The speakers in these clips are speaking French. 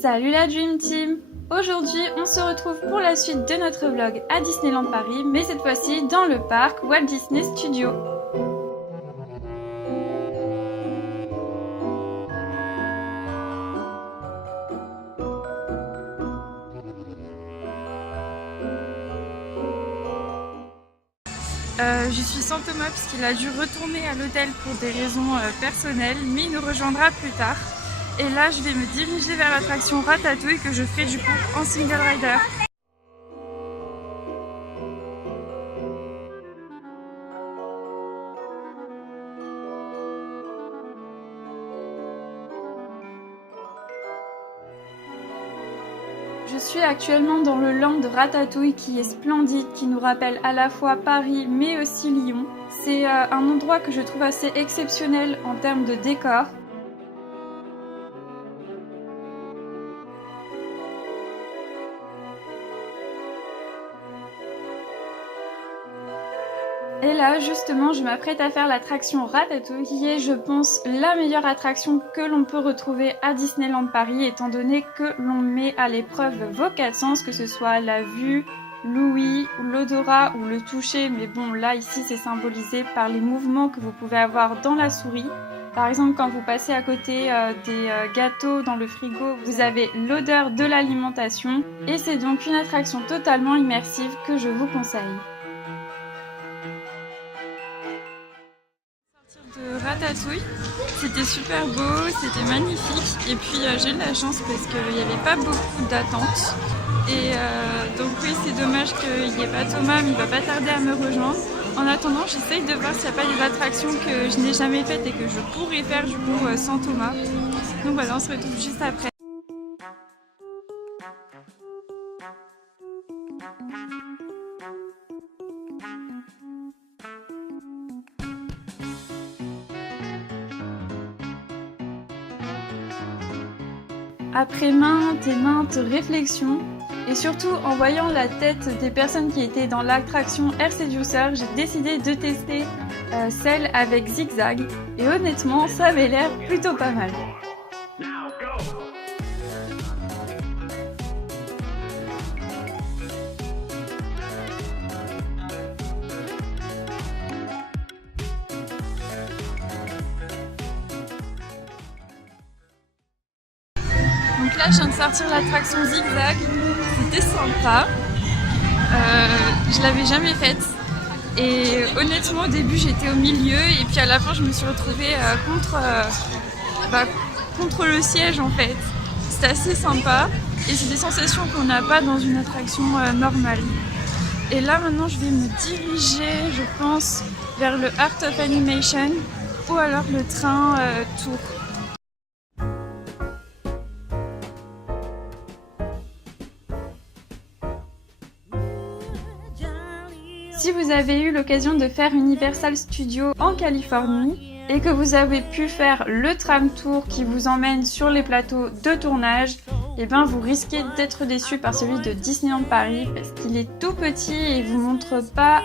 Salut la Dream Team! Aujourd'hui, on se retrouve pour la suite de notre vlog à Disneyland Paris, mais cette fois-ci dans le parc Walt Disney Studios. Je suis sans Thomas puisqu'il a dû retourner à l'hôtel pour des raisons personnelles, mais il nous rejoindra plus tard. Et là, je vais me diriger vers l'attraction Ratatouille que je ferai du coup en single rider. Je suis actuellement dans le land de Ratatouille qui est splendide, qui nous rappelle à la fois Paris mais aussi Lyon. C'est un endroit que je trouve assez exceptionnel en termes de décor. Et là, justement, je m'apprête à faire l'attraction Ratatouille, qui est, je pense, la meilleure attraction que l'on peut retrouver à Disneyland Paris, étant donné que l'on met à l'épreuve vos 4 sens, que ce soit la vue, l'ouïe, l'odorat ou le toucher. Mais bon, là, ici, c'est symbolisé par les mouvements que vous pouvez avoir dans la souris. Par exemple, quand vous passez à côté des gâteaux dans le frigo, vous avez l'odeur de l'alimentation. Et c'est donc une attraction totalement immersive que je vous conseille. De Ratatouille, c'était super beau, c'était magnifique et puis j'ai eu de la chance parce qu'il n'y avait pas beaucoup d'attente et donc oui, c'est dommage qu'il n'y ait pas Thomas, mais il va pas tarder à me rejoindre. En attendant, j'essaye de voir s'il n'y a pas des attractions que je n'ai jamais faites et que je pourrais faire du coup sans Thomas. Donc voilà, on se retrouve juste après. Après maintes et maintes réflexions, et surtout en voyant la tête des personnes qui étaient dans l'attraction Air Seducer, j'ai décidé de tester celle avec zigzag, et honnêtement, ça avait l'air plutôt pas mal. Donc là, je viens de sortir l'attraction zigzag, c'était sympa, je l'avais jamais faite et honnêtement au début j'étais au milieu et puis à la fin je me suis retrouvée contre le siège en fait. C'était assez sympa et c'est des sensations qu'on n'a pas dans une attraction normale. Et là maintenant je vais me diriger, je pense, vers le Art of Animation ou alors le train Tour. Si vous avez eu l'occasion de faire Universal Studios en Californie et que vous avez pu faire le tram tour qui vous emmène sur les plateaux de tournage, eh ben vous risquez d'être déçu par celui de Disneyland Paris parce qu'il est tout petit et il vous montre pas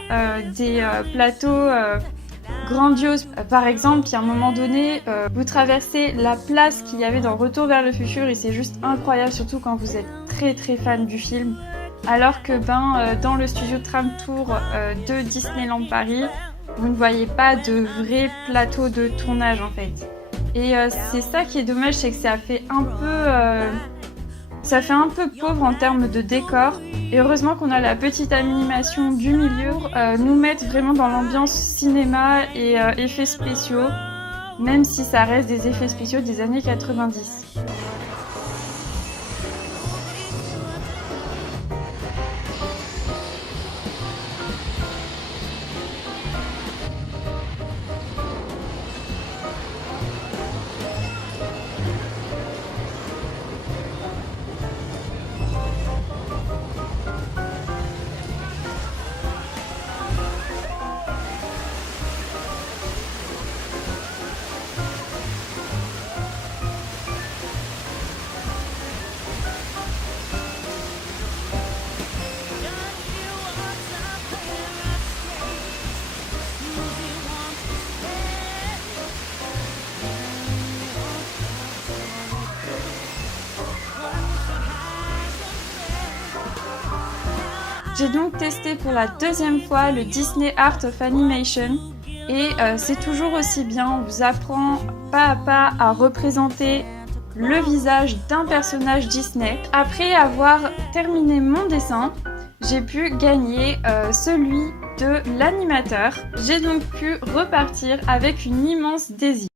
des plateaux grandioses. Par exemple, il y a un moment donné, vous traversez la place qu'il y avait dans Retour vers le futur et c'est juste incroyable, surtout quand vous êtes très fan du film. Alors que dans le studio Tram Tour de Disneyland Paris, vous ne voyez pas de vrai plateau de tournage en fait. Et c'est ça qui est dommage, c'est que ça fait un peu pauvre en termes de décor. Et heureusement qu'on a la petite animation du milieu pour nous mettre vraiment dans l'ambiance cinéma et effets spéciaux, même si ça reste des effets spéciaux des années 90. J'ai donc testé pour la deuxième fois le Disney Art of Animation et c'est toujours aussi bien, on vous apprend pas à pas à représenter le visage d'un personnage Disney. Après avoir terminé mon dessin, j'ai pu gagner celui de l'animateur. J'ai donc pu repartir avec une immense désir.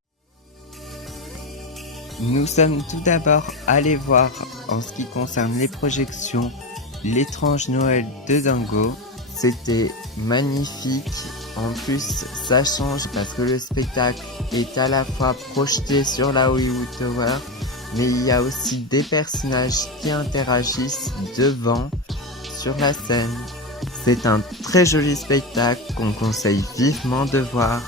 Nous sommes tout d'abord allés voir, en ce qui concerne les projections, l'étrange Noël de Dingo. C'était magnifique. En plus, ça change parce que le spectacle est à la fois projeté sur la Hollywood Tower, mais il y a aussi des personnages qui interagissent devant, sur la scène. C'est un très joli spectacle qu'on conseille vivement de voir.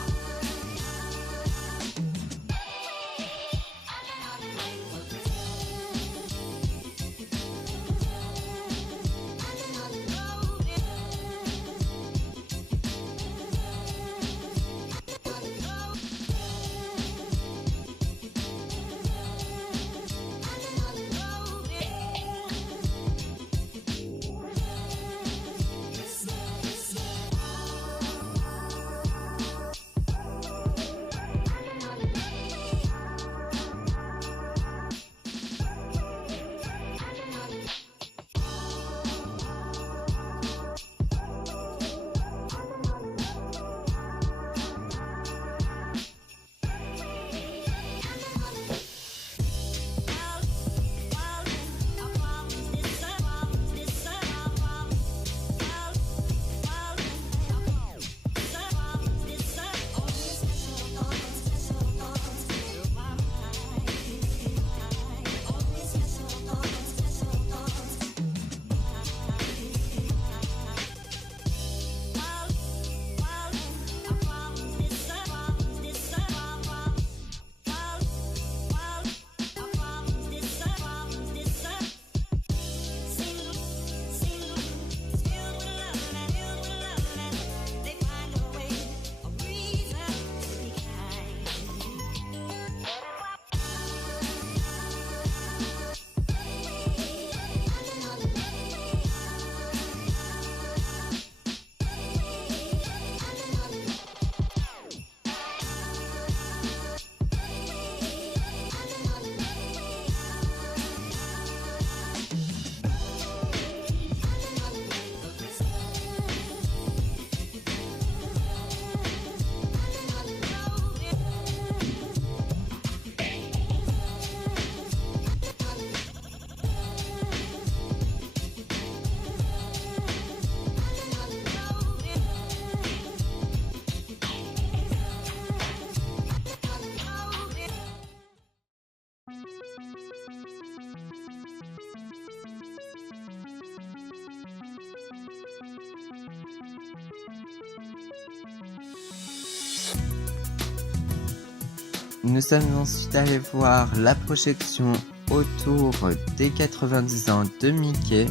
Nous sommes ensuite allés voir la projection autour des 90 ans de Mickey.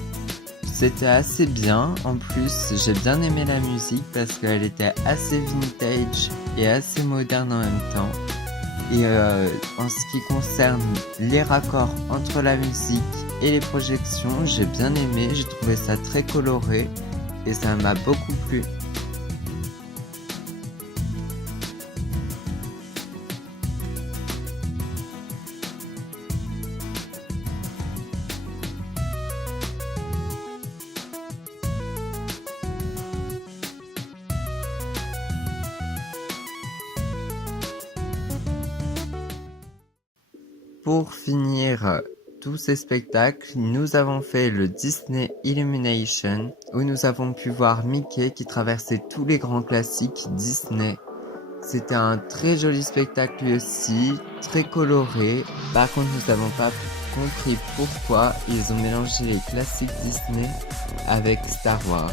C'était assez bien, en plus j'ai bien aimé la musique parce qu'elle était assez vintage et assez moderne en même temps. Et en ce qui concerne les raccords entre la musique et les projections, j'ai bien aimé, j'ai trouvé ça très coloré et ça m'a beaucoup plu. Pour finir tous ces spectacles, nous avons fait le Disney Illumination où nous avons pu voir Mickey qui traversait tous les grands classiques Disney. C'était un très joli spectacle lui aussi, très coloré. Par contre, nous n'avons pas compris pourquoi ils ont mélangé les classiques Disney avec Star Wars.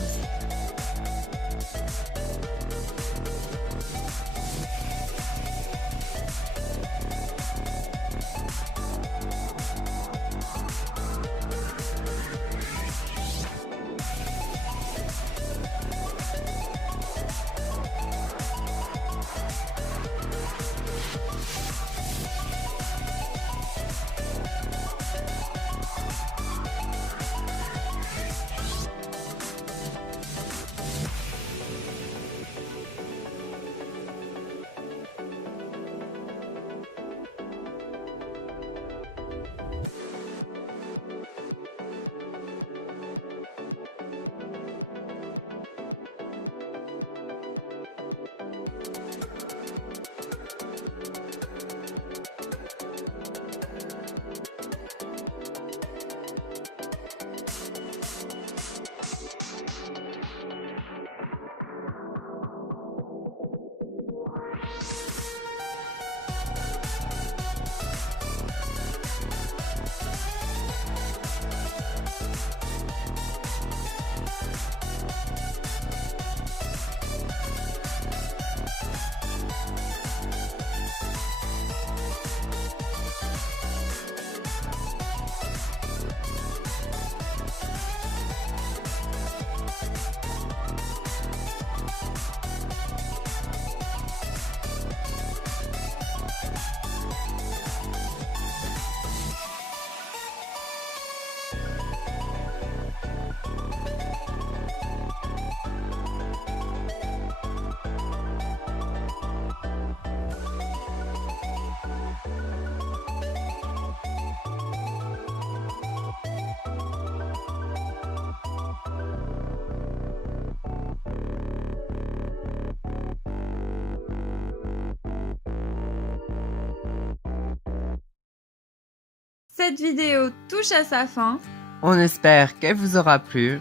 cette vidéo touche à sa fin. On espère qu'elle vous aura plu.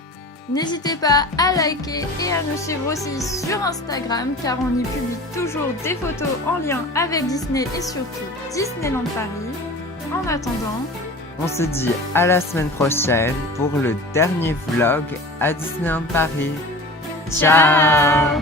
N'hésitez pas à liker et à nous suivre aussi sur Instagram car on y publie toujours des photos en lien avec Disney et surtout Disneyland Paris. En attendant, on se dit à la semaine prochaine pour le dernier vlog à Disneyland Paris. Ciao.